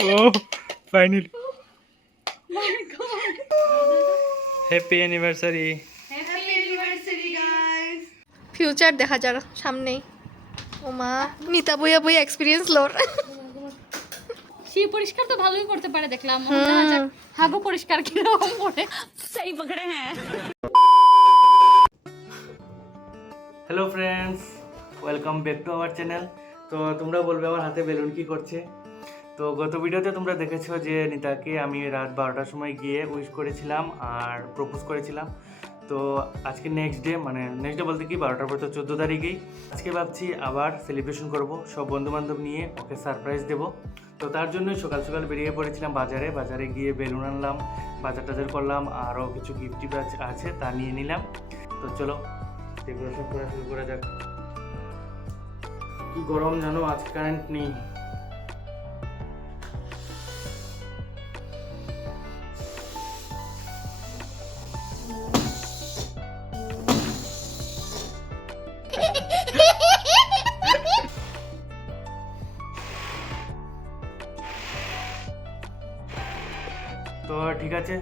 Oh, finally. Happy anniversary. Happy anniversary, guys. Future দেখা যার সামনেই। ও মা নিতা বইয়া বইয়া এক্সপিরিয়েন্স লোর। সে পরিষ্কার তো ভালোই করতে পারে দেখলাম। হাগো পরিষ্কার কিরকম করে সেই পকড়ে হ্যাঁ। Hello friends, welcome back to our channel. তো তোমরা বলবে আমার হাতে বেলুন কি করছে। তো গত ভিডিওতে তোমরা দেখেছো যে নিতাকে আমি রাত 12টার সময় গিয়ে উইশ করেছিলাম আর প্রপোজ করেছিলাম। তো আজকে নেক্সট ডে বলতে কি 12টার পর তো 14 তারিখেই আজকে ভাবছি আবার সেলিব্রেশন করব, সব বন্ধুবান্ধব নিয়ে ওকে সারপ্রাইজ দেবো। তো তার জন্যই সকাল সকাল বেরিয়ে পড়েছিলাম বাজারে গিয়ে বেলুন আনলাম, বাজার টাজার করলাম, আরও কিছু গিফট আছে তা নিয়ে নিলাম। তো চলো ডেকোরেশন করা শুরু করা যাক। কি গরম জানো, আজ কারেন্ট নেই। তো ঠিক আছে,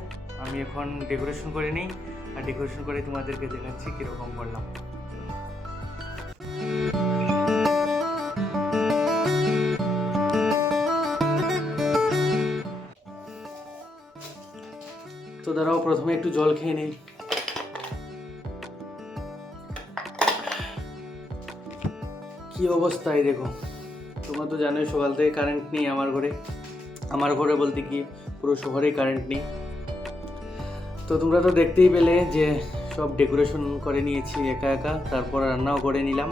আমি এখন ডেকোরেশন করে নিই, আর ডেকোরেশন করে তোমাদেরকে দেখাচ্ছি কীরকম করলাম। তো দাঁড়াও, প্রথমে একটু জল খেয়ে নেই। কি অবস্থা এই দেখো, তোমরা তো জানোই সকাল থেকে কারেন্ট নেই আমার ঘরে বলতে কি পুরো শহরে কারেন্ট নেই। তো তোমরা তো দেখতেই পেলে যে সব ডেকোরেশন করে নিয়েছি একা একা, তারপর রান্নাও করে নিলাম।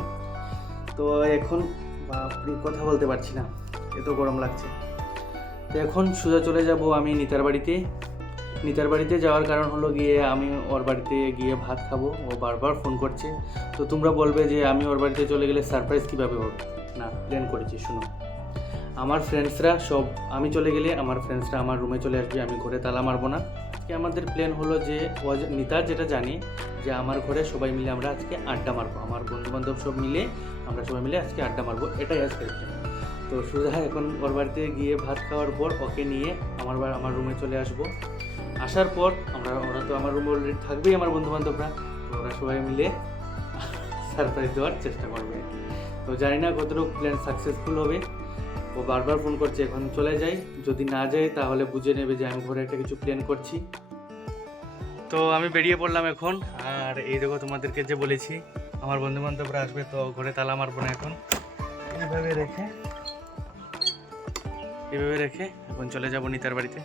তো এখন বাপরে কথা বলতে পারছি না, এত গরম লাগছে। তো এখন সোজা চলে যাব আমি নিতার বাড়িতে যাওয়ার কারণ হলো গিয়ে আমি ওর বাড়িতে গিয়ে ভাত খাবো। ও বারবার ফোন করছে। তো তোমরা বলবে যে আমি ওর বাড়িতে চলে গেলে সারপ্রাইজ কীভাবে হবে। না, প্ল্যান করেছি, শুনো। আমার ফ্রেন্ডসরা সব, আমি চলে গেলে আমার ফ্রেন্ডসরা আমার রুমে চলে আসবে, আমি ঘরে তালা মারবো না। আজকে আমাদের প্ল্যান হলো যে নিতার যেটা জানি যে আমার ঘরে সবাই মিলে আমরা আজকে আড্ডা মারবো, আমার বন্ধুবান্ধব সব মিলে আমরা সবাই মিলে আজকে আড্ডা মারবো, এটাই আজকের প্ল্যান। তো সোজা এখন ওর বাড়িতে গিয়ে ভাত খাওয়ার পর ওকে নিয়ে আমার রুমে চলে আসবো। আসার পর ওরা তো আমার রুমে অলরেডি থাকবেই, আমার বন্ধুবান্ধবরা, তো ওরা সবাই মিলে সারপ্রাইজ দেওয়ার চেষ্টা করবে। তো জানি না কতটুকু প্ল্যান সাকসেসফুল হবে। ও বারবার ফোন করছে এখন চলে যাই, যদি না যাই তাহলে বুঝে নেবে যে আমি ঘরে একটা কিছু প্ল্যান করছি। তো আমি বেরিয়ে পড়লাম এখন। আর এই দেখো, তোমাদেরকে যে বলেছি আমার বন্ধুবান্ধবরা আসবে, তো ঘরে তালা মারবো না এখন, এভাবে রেখে এখন চলে যাব নিতার বাড়িতে।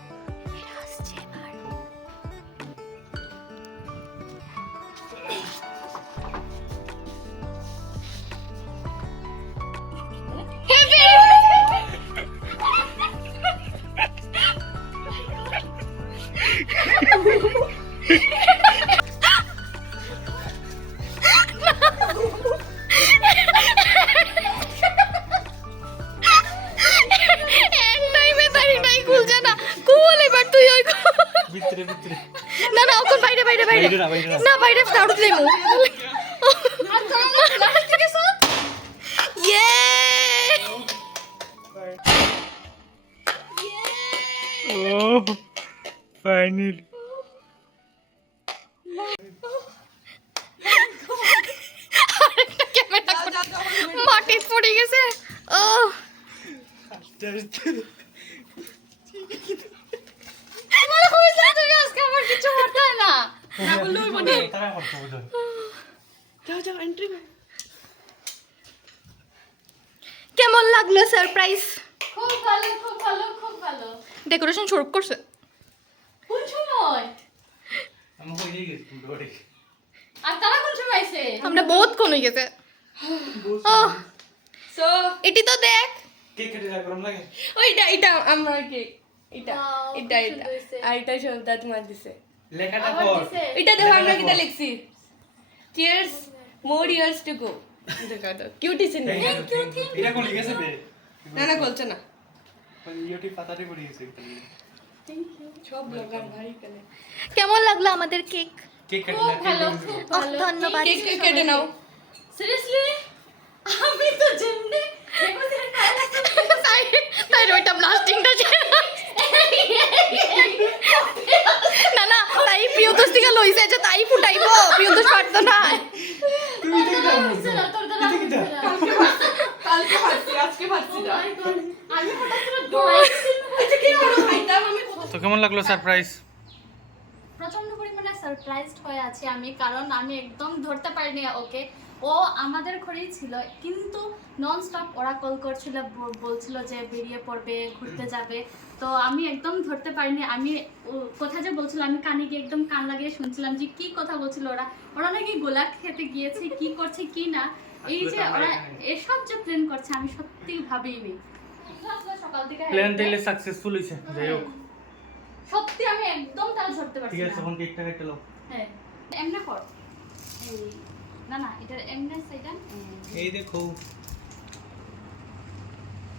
Finally. মাটিতে পড়ে গেছে। ও কেমন লাগলো সারপ্রাইজ? খুব ভালো। ডেকোরেশন শুরু করছে কোন সময়? আর তারা কোন সময় আইছে? আমরা বহুত কোন হয়ে গেছে। ও সো এটি তো দেখ, কেক কেটে যা গরম লাগে। এটা আমার কেক, এটা আর এটা সবটা তোমার দিছে। লেখাটা পড়। এটা দেখো আমরা কিটা লিখছি, cheers more years to go. দেখা দাও কিউট ইছে না? এটা কোন লিখেছে বে? না বলছ না, ইউটিউব পাতাতে পড়ে গেছে। সব ব্লগার ভাই কেন। কেমন লাগলো আমাদের কেক? কেক খুব ভালো। ধন্যবাদ। কেক কেটে নাও। সিরিয়াসলি আমি তো যেমনে তাই ওইটা ব্লাস্টিংটা পিয়ন্তোষ পারতো না। তুমি দেখে দাও তোর দ্বারা দেখে দাও কালকে ভাবছি আজকে ভাবছি না আমি হঠাৎ করে ডরাইছি। আচ্ছা কি করো খাইতাম আমি তো কেমন লাগলো সারপ্রাইজ? প্রচন্ড পরিমাণে সারপ্রাইজড হয়ে আছি আমি, কারণ আমি একদম ধরতে পারিনি ওকে। ও আমাদের ঘরেই ছিল, কিন্তু নন স্টপ ওরা কল করছিল, বলছিল যে বেরিয়ে পড়বে, ঘুরতে যাবে। তো আমি একদম ধরতে পারিনি। আমি কথা যে বলছিল আমি কানে গিয়ে একদম কান লাগিয়ে শুনছিলাম যে কি কথা বলছিল ওরা। ওরা নাকি গোলা খেতে গিয়েছে, কি করছে কি না, এই যে ওরা এসব যে প্ল্যান করছে আমি সত্যি ভাবিনি। সকাল থেকে প্ল্যান তাইলে সাকসেসফুল হইছে, যাই হোক। সত্যি আমি একদম তাল ধরতে পারছি ঠিক না। আছে, এখন কেকটা কেটে নাও। হ্যাঁ এমনে কর, এই না না এটা এমনে সাইডা এই দেখো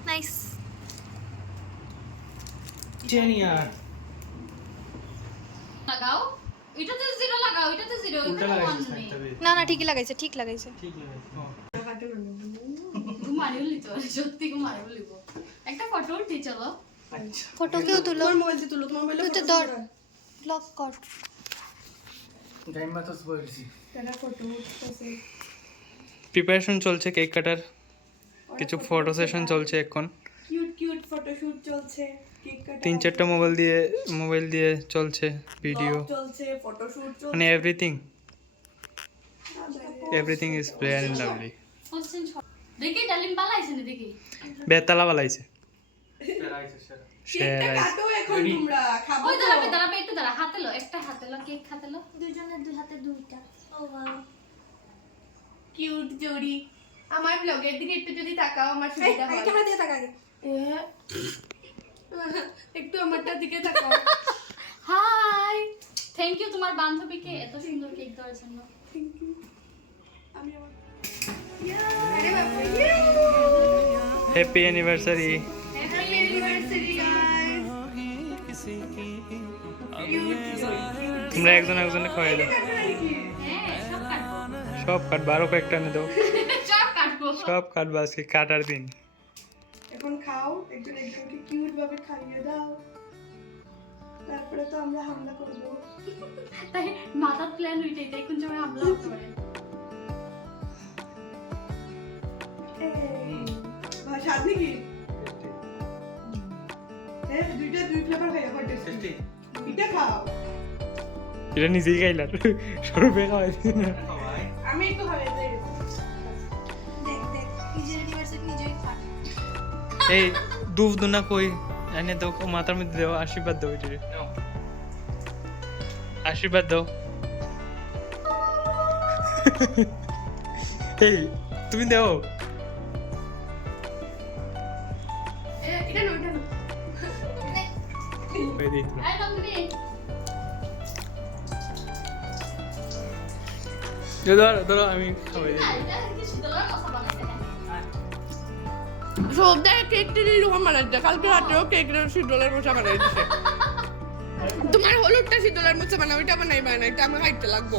নাইস। চেনিয়া লাগাও, এটাতে জিরো লাগাও, এটাতে জিরো, উল্টা এখানে লাগাইছিস 1 নেই। একটা বেশ। না না ঠিকই লাগাইছে, ঠিক লাগাইছে। ঠিক লাগাইছিস। ঘুমারে উলি তো, সত্যি ঘুমারে উলিব। একটা ফটো উঠি চলো। আচ্ছা ফটো কেউ তুলো, তোমার মোবাইল দিয়ে তুলো, তোমার মোবাইলে তুই তো ধর, ব্লক কর। টাইম মতো বলছি। একটা ফটো উঠতেছে। প্রিপারেশন চলছে কেক কাটার, কিছু ফটো সেশন চলছে এখন। কিউট কিউট ফটোশুট চলছে, কেক কাটা 3-4টা মোবাইল দিয়ে চলছে ভিডিও, চলছে, ফটোশুট চলছে। মানে everything is fair and lovely. বলছেন দেখি ডালিম পালাইছে না দেখি। বেতালা বালাইছে। কেকটা কাটো এখন তোমরা খাবো ওই তো। দাঁড়াবে একটু দাঁড়া, হাতে লো, একটা হাতে লো, কেক হাতে লো। দুইজনের দুই হাতে দুইটা। ও বাবা, কিউট জোড়ি। আমার ব্লগের দিকে একটু যদি তাকাও আমার সুবিধা হয়। ক্যামেরা দিয়ে তাকা আগে। একটু আমারটার দিকে তাকাও। হাই, থ্যাংক ইউ তোমার বান্ধবীকে এত সুন্দর কেক দেওয়ার জন্য। আমি আমার happy anniversary. Happy anniversary guys. তোমরা একজনে খাওয়াই দাও। হ্যাঁ সব কাটবো, সব কাটবা, আরো কয়েকটা এনে দাও। সব কাটবো। সব কাটবা, আজকে কাটার দিন। এখন খাও, একজনকে কিউট ভাবে খাইয়ে দাও, তারপরে তো আমরা হামলা করব। তাই মাথার প্ল্যান ওইটাই, তাই কোন সময় হামলা করতে পারে। ভাই স্বাদ নাকি? হ্যাঁ দুই ফ্লেভার খাইয়া হয় টেস্টি। এটা খাও। এটা নিজেই খাইলাম, সরবে খাওয়াই দিন না। আমি একটু খাই দেই। দেখ দেখ, নিজের ইউনিভার্সিটি নিজেই খা। এই দুধ দুনা কই এনে দাও, মাথার মধ্যে দাও, আশীর্বাদ দাও। এটা আশীর্বাদ দাও। এই তুমি দাও। এটা না ওটা না। এই দেখ। এই নন্দিনী, ধরো আমি খাওয়াই দিই। এটা কি সুন্দর মশা বানাইছে। সব দেখ কেকটা এরকম বানাইছে, কালকে রাতেও কেকের শীতলের মশা বানাই দিছে। তোমার হলুদটা শীতলের মশা বানাও, ওইটা বানাইবা না, এটা আমি খাইতে লাগবো।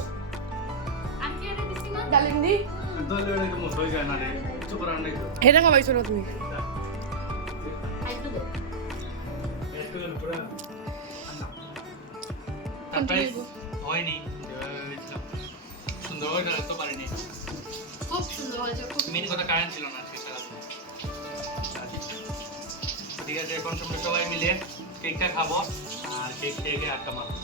আর কি এটা দিছি না? ডালিম দি এটা খাওয়াইছো না তুমি? আইতো দে। হয়নি, সুন্দর করে তো পারিনি। খুব সুন্দর হয়েছে, খুব মেন কথা কারেন্ট ছিল না আজকে সারাদিন। ঠিক আছে, এখন তোমরা সবাই মিলে কেকটা খাবো আর কেক খেয়ে আটটা মারবো।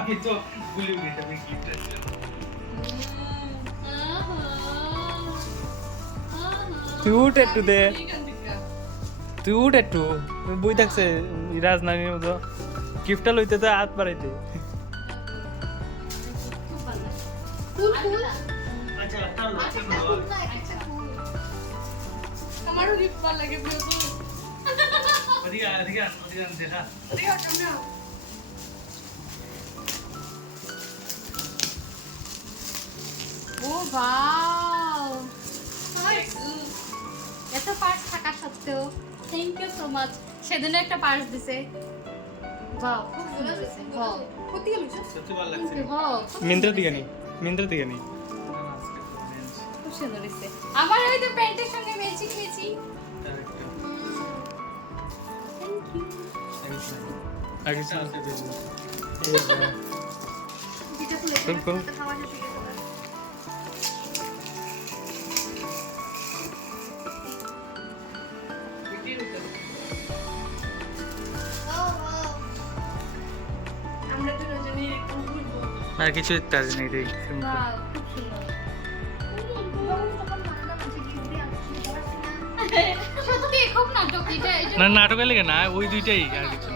আমি তো ভুলে গেছি আমি গিফট আসলাম। তুই উঠ একটু দে, তুই উঠ একটু। বই থাকছে রাজনানির মতো, গিফটটা লইতে তো হাত বাড়াইতে। আচ্ছা আমারও গিফট ভালো লাগে প্রিয় তো। ওদিকে দেখা। ও ওয়াও, এত পার্স থাকা সত্ত্বেও থ্যাংক ইউ সো মাচ। সেদিনও একটা পার্স দিছে। ওয়াও, খুব সুন্দর দিছে। ওয়াও, কত গেল সত্যি ভালো লাগছে। ওয়াও, মিন্ত্রা থেকে নেই। খুব সুন্দর দিছে। আমার ওই তো প্যান্টের সঙ্গে ম্যাচিং। Thank you. আগে আমরা দুজনেই একটু ঘুরবো। আর কিছু তার নেই রে সত্যি খুব নাটক এটা এটা না নাটকের লেগে না ওই দুইটাই আর কিছু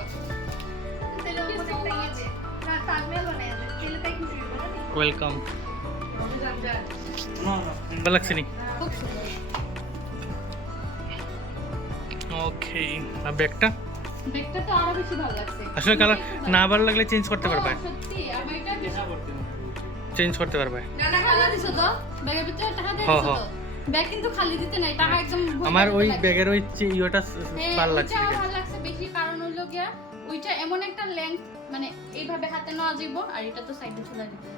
ওয়েলকাম ভালো লাগছে নি খুব সুন্দর ওকে আর ব্যাগটা দেখতে তো আরো বেশি ভালো লাগছে আসলে কালার না ভালো লাগলে চেঞ্জ করতে পারবে সত্যি আর এটা চেঞ্জ করতে পারবে না না টাকা দিছো তো ব্যাগের ভিতরে টাকা দিয়ে হ্যাঁ, দিছো হ্যাঁ। তো ব্যাগ কিন্তু খালি দিতে নাই টাকা একদম ভরে আমার ওই দিতে লাগে। ব্যাগের ওই ইয়েটা হ্যাঁ, ভালো লাগছে ওইটা দেখে। ভালো লাগছে বেশি কারণ হলো গিয়া ওইটা এমন একটা লেংথ মানে এইভাবে হাতে নেওয়া যাইব আর এটা তো সাইডে ঝুলা দিতে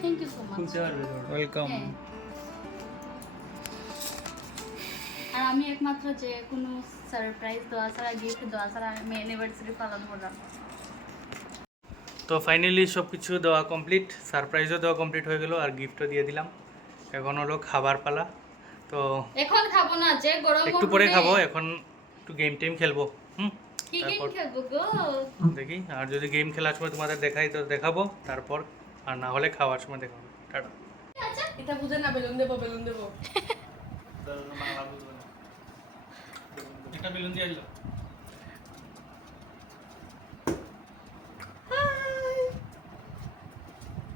thank you so much welcome হ্যাঁ। আর আমি একমাত্র যে কোনো সারপ্রাইজ দেওয়া ছাড়া গিফট দেওয়া ছাড়া আমি অ্যানিভার্সারি পালন করলাম তো ফাইনালি সব কিছু দেওয়া কমপ্লিট সারপ্রাইজও দেওয়া কমপ্লিট হয়ে গেল আর গিফটও দিয়ে দিলাম এখন হলো খাবার পালা তো এখন খাবো না যে গরম একটু পরে উঠবে। খাবো এখন একটু গেম টেম খেলবো কি গেম তারপর খেলবো গো দেখি আর যদি গেম খেলার সময় তোমাদের দেখাই তো দেখাবো তারপর আর না হলে খাওয়ার সময় দেখাবো টাটা আচ্ছা এটা বুঝে না বেলুন দেবো বেলুন দেবো একটা বেলুন দিয়ে দিল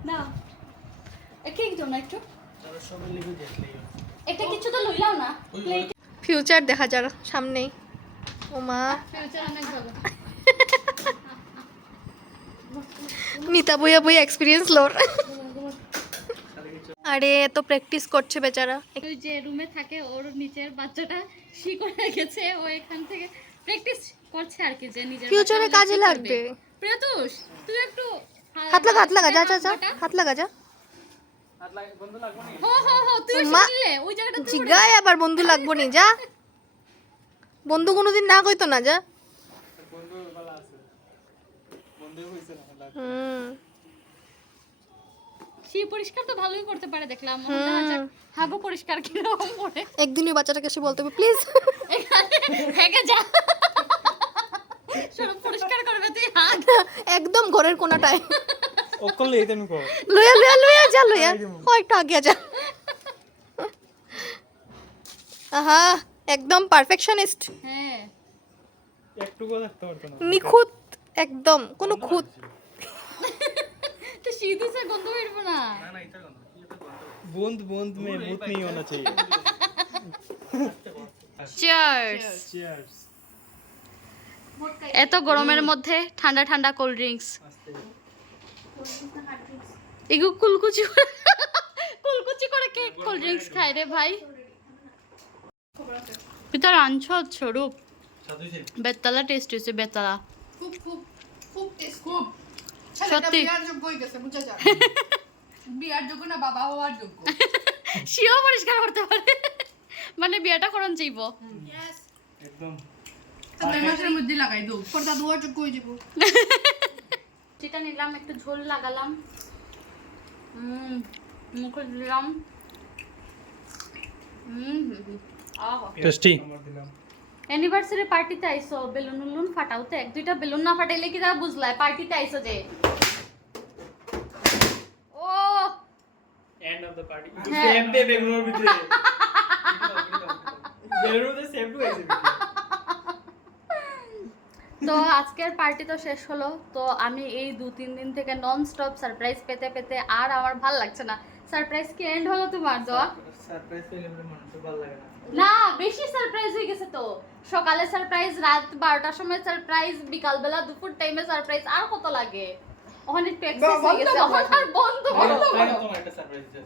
না কেক দাও না একটু তারপর সবাই লিখে দেখলেই এটা কিছু তো লইলাও না প্লেট ফিউচার দেখা যার সামনেই ও মা ফিউচার অনেক ভালো নিতা বইয়া বইয়া এক্সপিরিয়েন্স লোর আরে এত প্র্যাকটিস করছে বেচারা ওই যে রুমে থাকে ওর নিচের বাচ্চাটা শি করে গেছে ও এখান থেকে প্র্যাকটিস করছে আর কি যে নিজের ফিউচারে বাচ্চা কাজে কি করবে। লাগবে প্রিয়তোষ তুই একটু হাত লাগা যা যা যা হাত লাগা যা হো হো হো তুই মা- শিখলে ওই জায়গাটা তুই জিগায় আবার বন্ধু লাগবো নি যা বন্ধু কোনোদিন না কইতো না যা হুম শি পরিষ্কার তো ভালোই করতে পারে দেখলাম দেখা যাক হাগো পরিষ্কার কিরকম করে একদিনই বাচ্চাটাকে এসে বলতে হবে প্লিজ হেগে যা সব পরিষ্কার করবে তুই হাগ একদম ঘরের কোনাটায় ওকলে এইতেন কো লইয়া লইয়া লইয়া যা লইয়া ও একটু আগে যা আহা একদম পারফেকশনিস্ট হ্যাঁ একটু কথা থাকতে পারতো না নিখুঁত একদম কোনো খুঁত তো শি দিছে গন্ধ বেরবো না না না এটা গন্ধ কি এটা গন্ধ बूंद बूंद में भूत नहीं होना चाहिए চিয়ার্স चीयर्स এত গরমের মধ্যে ঠান্ডা ঠান্ডা কোল্ড ড্রিঙ্কস এগু কুলকুচি করে কে কোল্ড ড্রিঙ্কস খায় রে ভাই পিতার আনছ স্বরূপ সাথে বেতালা টেস্ট হয়েছে বেতালা খুব খুব খুব টেস্ট খুব ছেলেটা সত্যি। বিয়ার যোগ্য হয়ে গেছে বুঝা যায় বিয়ার যোগ্য না বাবা হওয়ার যোগ্য সেও পরিষ্কার করতে পারে মানে বিয়েটা করন চাইব একদম 2 মাসের মধ্যে লাগাই দাও পর্দা দুয়ার যোগ্য হয়ে যাবো যেটা নিলাম একটু ঝোল লাগালাম মুখে দিলাম আহা টেস্টি অ্যানিভার্সারি পার্টিতে আইছো বেলুন উলুন ফাটাওতে এক দুইটা বেলুন না ফাটাইলে কি তারা বুঝলাই পার্টিতে আইছো যে ও एंड ऑफ द पार्टी हाँ। सेम डे बेंगलुरु ভিতরে বেলুরুতে সেম টু গেছে তো আজকের পার্টি তো শেষ হলো তো আমি এই 2-3 দিন থেকে নন স্টপ সারপ্রাইজ পেতে পেতে আর আমার ভাল লাগছে না সারপ্রাইজ কি এন্ড হলো তোমার দোয়া সারপ্রাইজ পেলে মানুষের ভালো লাগে না না বেশি সারপ্রাইজ হয়ে গেছে তো সকালে সারপ্রাইজ রাত 12টার সময় সারপ্রাইজ বিকালবেলা দুপুর টাইমে সারপ্রাইজ আর কত লাগে ওখানে একটু এক্সেস হয়ে গেছে বন্ধ ওখানে আর বন্ধ করো। তোমার একটা সারপ্রাইজ আছে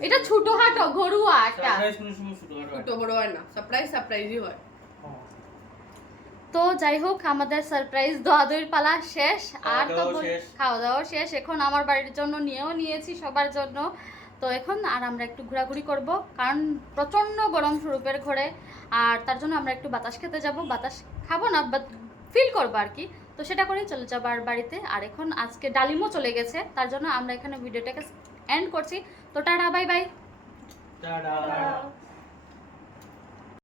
এটা ছোটখাটো ঘরোয়া একটা সারপ্রাইজ কোনো সময় শুরু হয় ছোট বড় হয় না সারপ্রাইজই হয় তো যাই হোক আমাদের সারপ্রাইজ দোয়াদুইর পালা শেষ আর তো খাওয়া-দাওয়া শেষ। খাওয়া দাওয়া শেষ এখন আমার বাড়ির জন্য নিয়েও নিয়েছি সবার জন্য তো এখন আর আমরা একটু ঘোরাঘুরি করব কারণ প্রচন্ড গরম স্বরূপের ঘরে আর তার জন্য আমরা একটু বাতাস খেতে যাব বাতাস খাবো না বাট ফিল করবো আর কি তো তো সেটা করেই চলে যাবার বাড়িতে। আর এখন আজকে ডালিমও চলে গেছে, তার জন্য আমরা এখানে ভিডিওটাকে এন্ড করছি। তো টাটা, বাই বাই। টাটা।